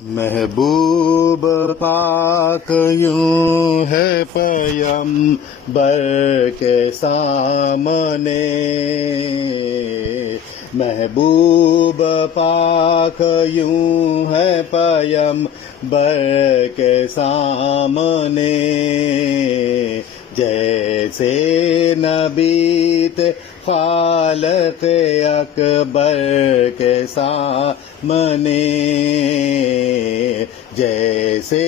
محبوب پاک یوں ہے پیغمبر کے سامنے، محبوب پاک یوں ہے پیغمبر کے سامنے، جیسے نبی تھے خالق اکبر کے سامنے، جیسے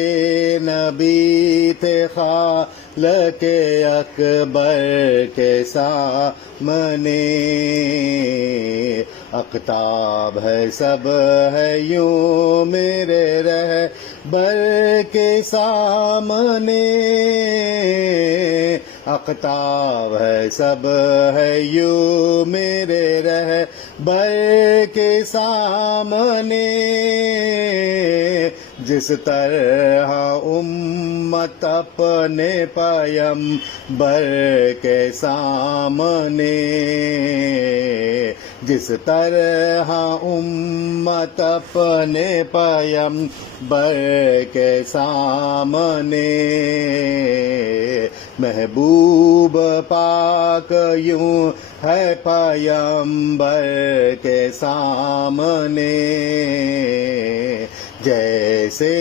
نبی تھے خالق اکبر کے سامنے، اقطاب ہے سب ہے یوں میرے رہبر کے سامنے، اقطاب ہے سب ہے یوں میرے رہبر کے سامنے، جس طرح امت اپنے پیغمبر کے سامنے، جس طرح امت اپنے پیغمبر کے سامنے، محبوب پاک یوں ہے پیغمبر کے سامنے، جیسے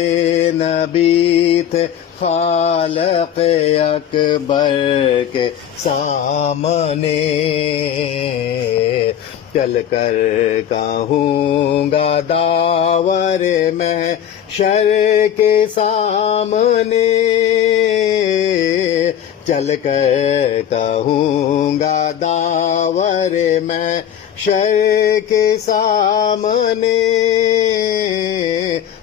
نبی تھے خالق اکبر کے سامنے، چل کر کہوں گا داور محشر کے سامنے، چل کر کہوں گا داور محشر کے سامنے،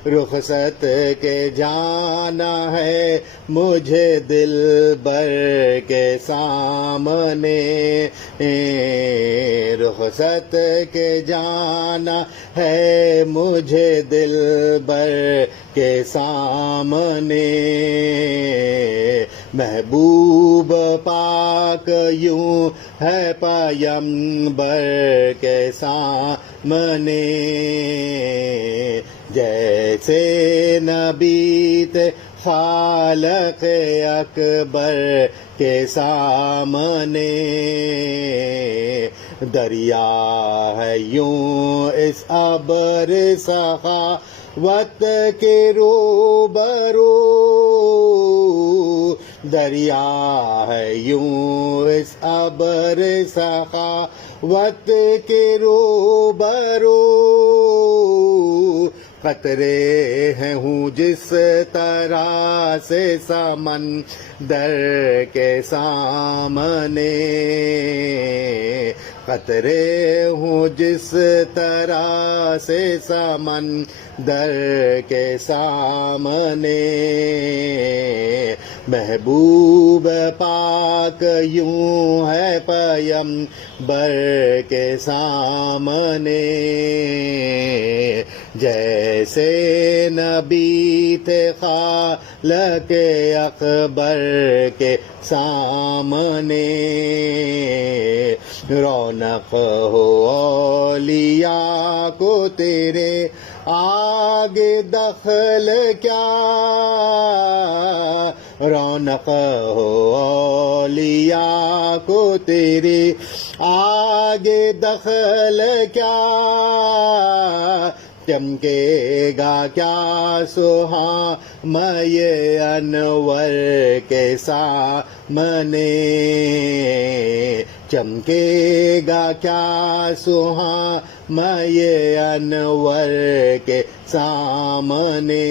رخصت کے جانا ہے مجھے دلبر کے سامنے، رخصت کے جانا ہے مجھے دلبر کے سامنے، محبوب پاک یوں ہے پیغمبر کے سامنے، جیسے نبی تھے خالق اکبر کے سامنے، دریا ہے یوں اس ابر سخاوت کے روبرو، دریا ہے یوں اس ابر سخاوت کے روبرو، قطرے ہیں ہوں جس طرح سے سمندر کے سامنے، قطرے ہوں جس طرح سے سمندر کے سامنے، محبوب پاک یوں ہے پیغمبر کے سامنے، جیسے نبی تھے خالق اکبر کے سامنے، رونق ہو اولیاء کو تیرے آگے دخل کیا، رونق ہو اولیاء کو تیرے آگے دخل کیا، چمکے گا کیا سہامۂ انور کے سامنے، چمکے گا کیا سہامۂ انور کے سامنے،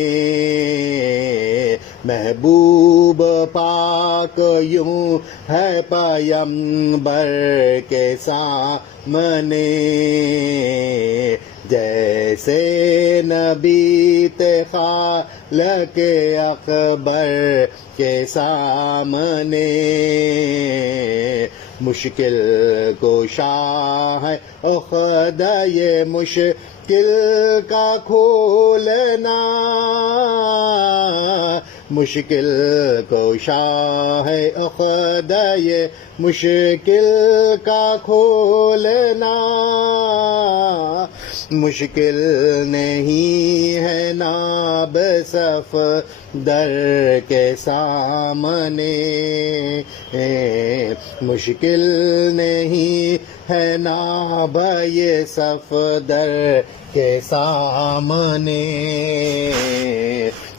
محبوب پاک یوں ہے پیغمبر کے سامنے، جیسے نبی تھے خالق اکبر کے سامنے، مشکل کشا ہے عقدۂ مشکل کا کھولنا، مشکل کشا ہے عقدۂ مشکل کا کھولنا، مشکل نہیں ہے ناب صف در کے سامنے، مشکل نہیں ہے ناب یہ صف در کے سامنے،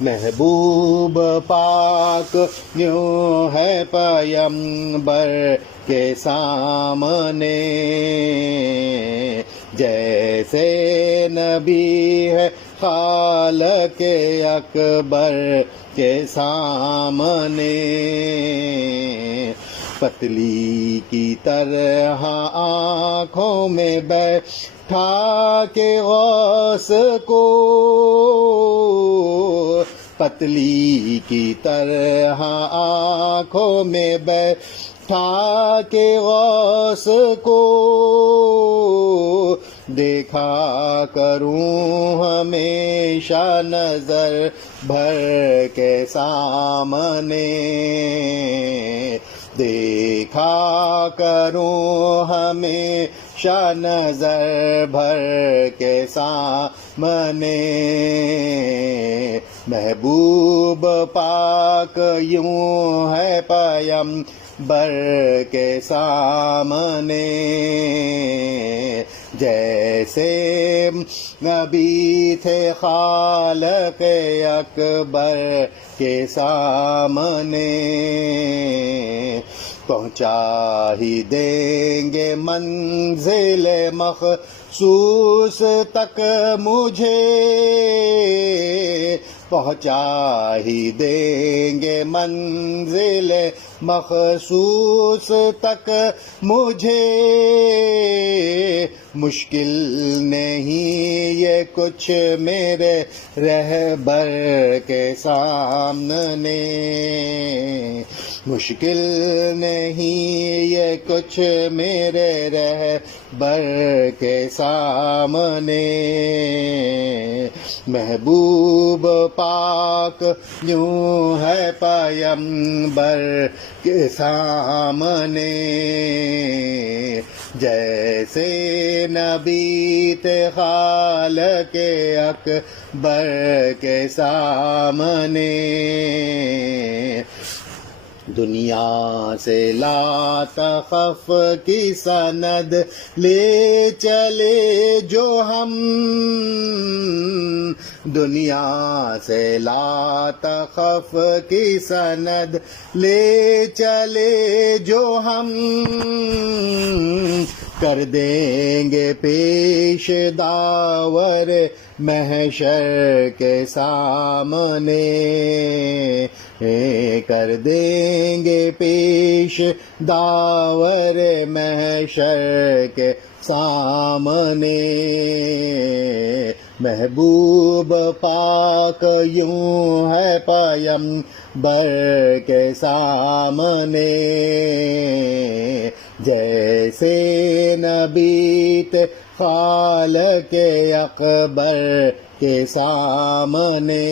محبوب پاک یوں ہے پیمبر کے سامنے، جیسے نبی ہے خالق اکبر کے سامنے، پتلی کی طرح آنکھوں میں بیٹھا کے غوث کو، پتلی کی طرح آنکھوں میں بیٹھا کے غوث کو، دیکھا کروں ہمیشہ نظر بھر کے سامنے، دیکھا کروں ہمیشہ نظر بھر کے سامنے، محبوب پاک یوں ہے پیمبر کے سامنے، جیسے نبی تھے خالق اکبر کے سامنے، پہنچا ہی دیں گے منزل مخصوص تک مجھے، پہنچا ہی دیں گے منزل مخصوص تک مجھے، مشکل نہیں یہ کچھ میرے رہبر کے سامنے، مشکل نہیں یہ کچھ میرے رہبر کے سامنے، محبوب پاک یوں ہے پیمبر کے سامنے، جیسے نبی تھے خالق اکبر کے سامنے، دنیا سے لا تخف کی سند لے چلے جو ہم، دنیا سے لا تخف کی سند لے چلے جو ہم، کر دیں گے پیش داور محشر کے سامنے، کر دیں گے پیش داور محشر کے سامنے، محبوب پاک یوں ہے پیمبر کے سامنے، جیسے نبی تھے خالق اکبر کے سامنے،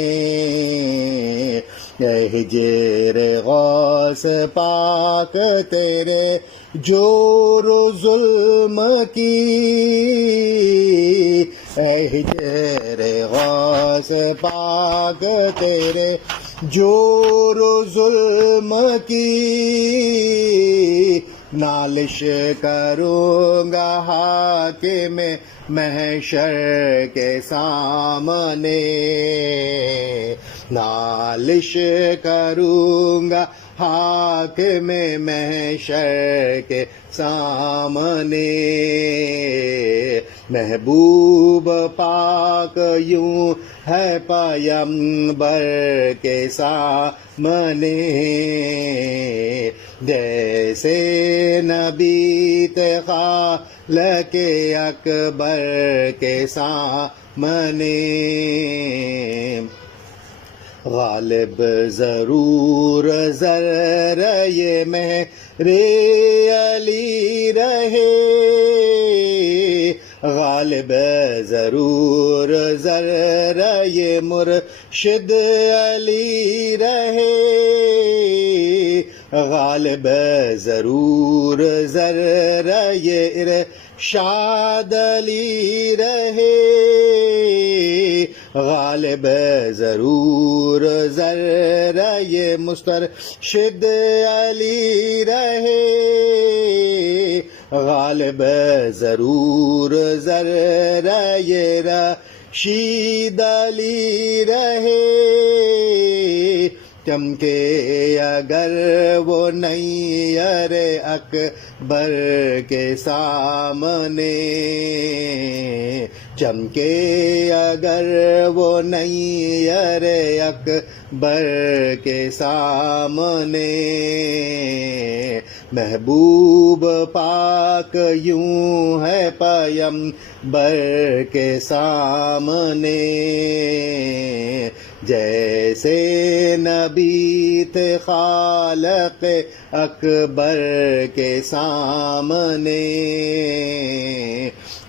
اے ہجر غوث پاک تیرے جور و ظلم کی، اے ہجر غوث پاک تیرے جور و ظلم کی، نالش کروں گا حاکم محشر کے سامنے، نالش کروں گا حاکم محشر کے سامنے، محبوب پاک یوں ہے پیمبر کے سامنے، جیسے نبی تھے خالق اکبر کے سامنے، غالب ضرور ذرہ میرے علی رہے، غالب ضرور ذرہ مرشد علی رہے، غالب ضرور ذرہ شاد علی رہے، غالب ضرور ذرہ یہ مسترشد علی رہے، غالب ضرور ذرہ یہ رشید علی رہے، چمکے اگر وہ نیر اکبر کے سامنے، چمکے اگر وہ نیر اکبر کے سامنے، محبوب پاک یوں ہے پیمبر کے سامنے، جیسے نبی تھے خالق اکبر کے سامنے،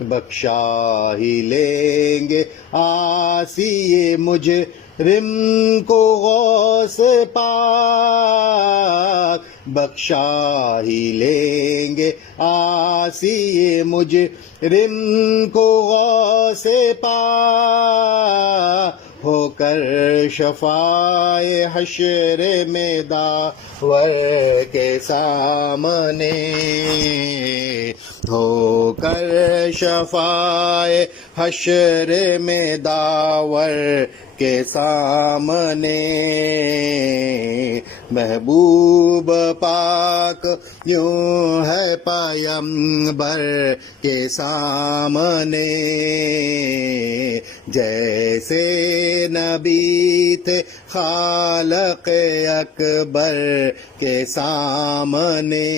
بخشا ہی لیں گے عاصی مجرم کو غوث پاک، بخشا ہی لیں گے عاصی مجرم کو غوث پاک، ہو کر شفاعِ حشر میں داور کے سامنے، ہو کر شفاعِ حشر میں داور کے سامنے، محبوب پاک یوں ہے پیمبر کے سامنے، جیسے نبی تھے خالق اکبر کے سامنے۔